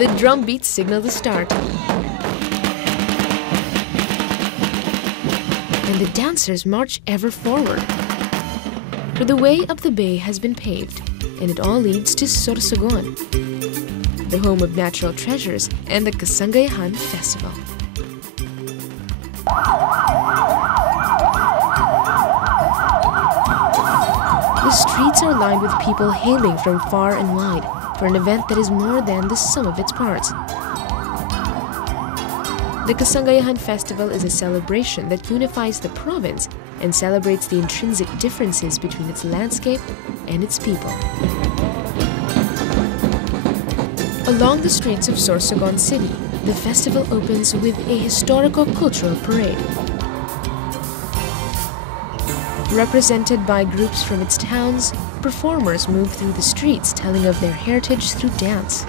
The drum beats signal the start. And the dancers march ever forward. For the way up the bay has been paved, and it all leads to Sorsogon, the home of natural treasures and the Kasangayahan Festival. The streets are lined with people hailing from far and wide for an event that is more than the sum of its parts. The Kasangayahan Festival is a celebration that unifies the province and celebrates the intrinsic differences between its landscape and its people. Along the streets of Sorsogon City, the festival opens with a historical-cultural parade. Represented by groups from its towns, performers move through the streets telling of their heritage through dance.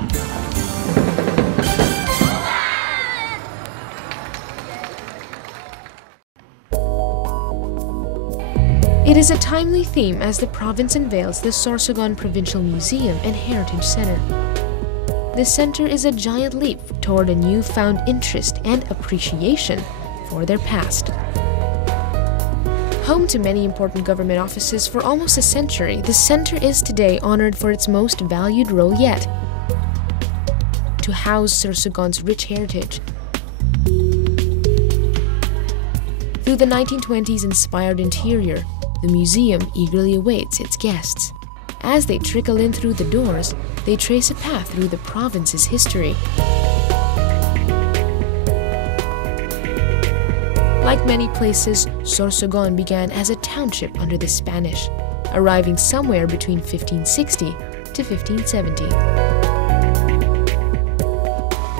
It is a timely theme as the province unveils the Sorsogon Provincial Museum and Heritage Center. The center is a giant leap toward a newfound interest and appreciation for their past. Home to many important government offices for almost a century, the center is today honored for its most valued role yet: to house Sorsogon's rich heritage. Through the 1920s inspired interior, the museum eagerly awaits its guests. As they trickle in through the doors, they trace a path through the province's history. Like many places, Sorsogon began as a township under the Spanish, arriving somewhere between 1560 to 1570.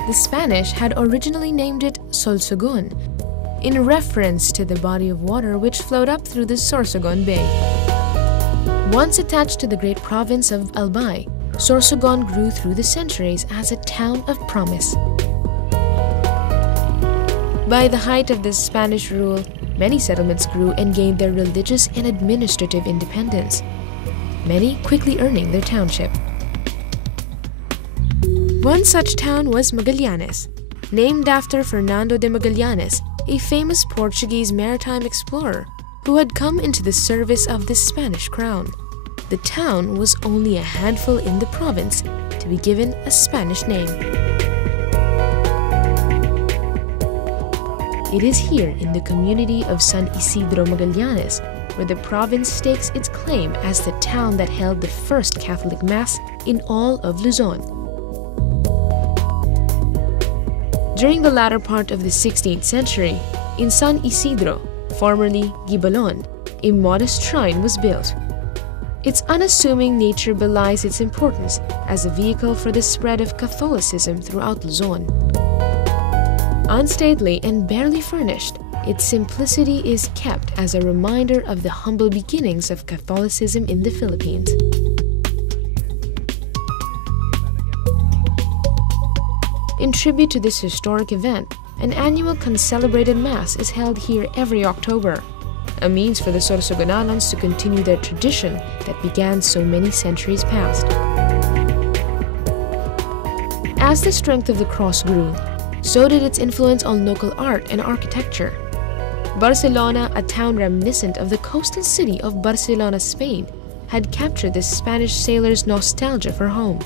The Spanish had originally named it Sorsogon, in reference to the body of water which flowed up through the Sorsogon Bay. Once attached to the great province of Albay, Sorsogon grew through the centuries as a town of promise. By the height of the Spanish rule, many settlements grew and gained their religious and administrative independence, many quickly earning their township. One such town was Magallanes, named after Fernando de Magallanes, a famous Portuguese maritime explorer who had come into the service of the Spanish crown. The town was only a handful in the province to be given a Spanish name. It is here in the community of San Isidro Magallanes where the province stakes its claim as the town that held the first Catholic Mass in all of Luzon. During the latter part of the 16th century, in San Isidro, formerly Gibalon, a modest shrine was built. Its unassuming nature belies its importance as a vehicle for the spread of Catholicism throughout Luzon. Unstately and barely furnished, its simplicity is kept as a reminder of the humble beginnings of Catholicism in the Philippines. In tribute to this historic event, an annual concelebrated Mass is held here every October, a means for the Sorsogonanans to continue their tradition that began so many centuries past. As the strength of the cross grew, so did its influence on local art and architecture. Barcelona, a town reminiscent of the coastal city of Barcelona, Spain, had captured the Spanish sailors' nostalgia for home.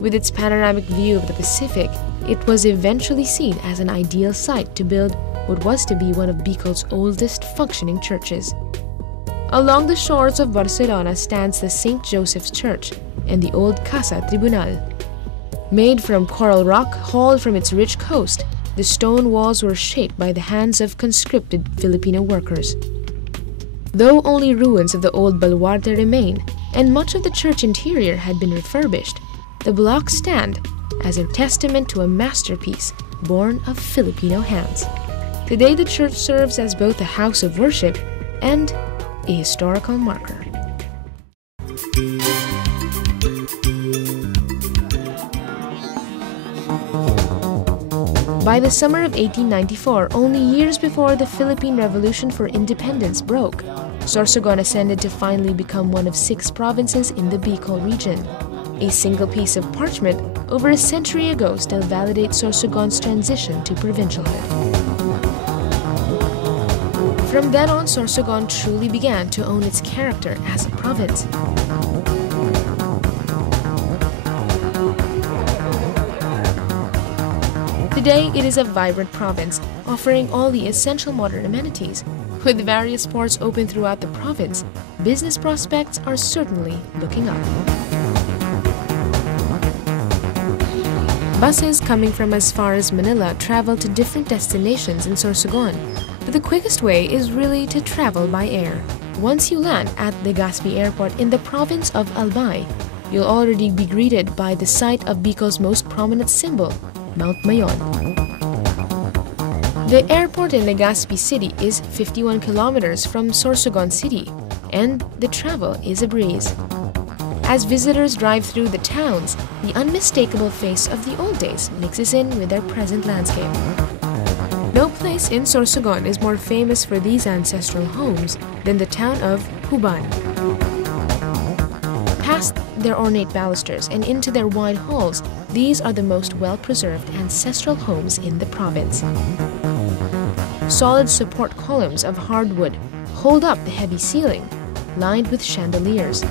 With its panoramic view of the Pacific, it was eventually seen as an ideal site to build what was to be one of Bicol's oldest functioning churches. Along the shores of Barcelona stands the St. Joseph's Church and the old Casa Tribunal. Made from coral rock hauled from its rich coast, the stone walls were shaped by the hands of conscripted Filipino workers. Though only ruins of the old baluarte remain, and much of the church interior had been refurbished, the blocks stand as a testament to a masterpiece born of Filipino hands. Today, the church serves as both a house of worship and a historical marker. By the summer of 1894, only years before the Philippine Revolution for Independence broke, Sorsogon ascended to finally become one of 6 provinces in the Bicol region. a single piece of parchment over a century ago still validates Sorsogon's transition to provincialhood. From then on, Sorsogon truly began to own its character as a province. Today, it is a vibrant province, offering all the essential modern amenities. With various ports open throughout the province, business prospects are certainly looking up. Buses coming from as far as Manila travel to different destinations in Sorsogon, but the quickest way is really to travel by air. Once you land at Legazpi Airport in the province of Albay, you'll already be greeted by the sight of Bicol's most prominent symbol, Mount Mayon. The airport in Legazpi City is 51 kilometers from Sorsogon City, and the travel is a breeze. As visitors drive through the towns, the unmistakable face of the old days mixes in with their present landscape. No place in Sorsogon is more famous for these ancestral homes than the town of Huban. Past their ornate balusters and into their wide halls, these are the most well-preserved ancestral homes in the province. Solid support columns of hardwood hold up the heavy ceiling, lined with chandeliers.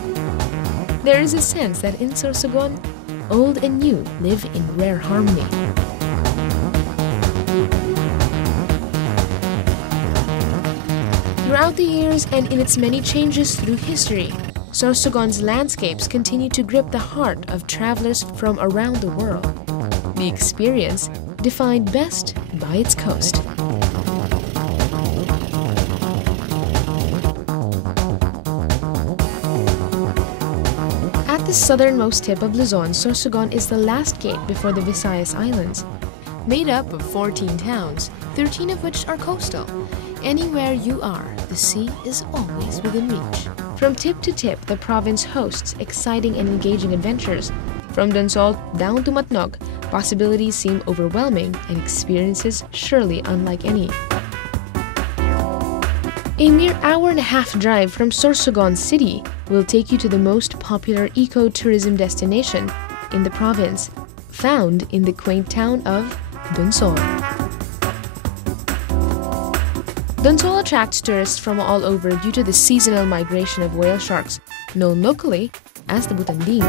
There is a sense that in Sorsogon, old and new live in rare harmony. Throughout the years and in its many changes through history, Sorsogon's landscapes continue to grip the heart of travelers from around the world. The experience defined best by its coast. At the southernmost tip of Luzon, Sorsogon is the last gate before the Visayas Islands. Made up of 14 towns, 13 of which are coastal. Anywhere you are, the sea is always within reach. From tip to tip, the province hosts exciting and engaging adventures. From Donsol down to Matnog, possibilities seem overwhelming and experiences surely unlike any. A mere hour-and-a-half drive from Sorsogon City will take you to the most popular eco-tourism destination in the province, found in the quaint town of Donsol. Donsol attracts tourists from all over due to the seasonal migration of whale sharks, known locally as the Butanding.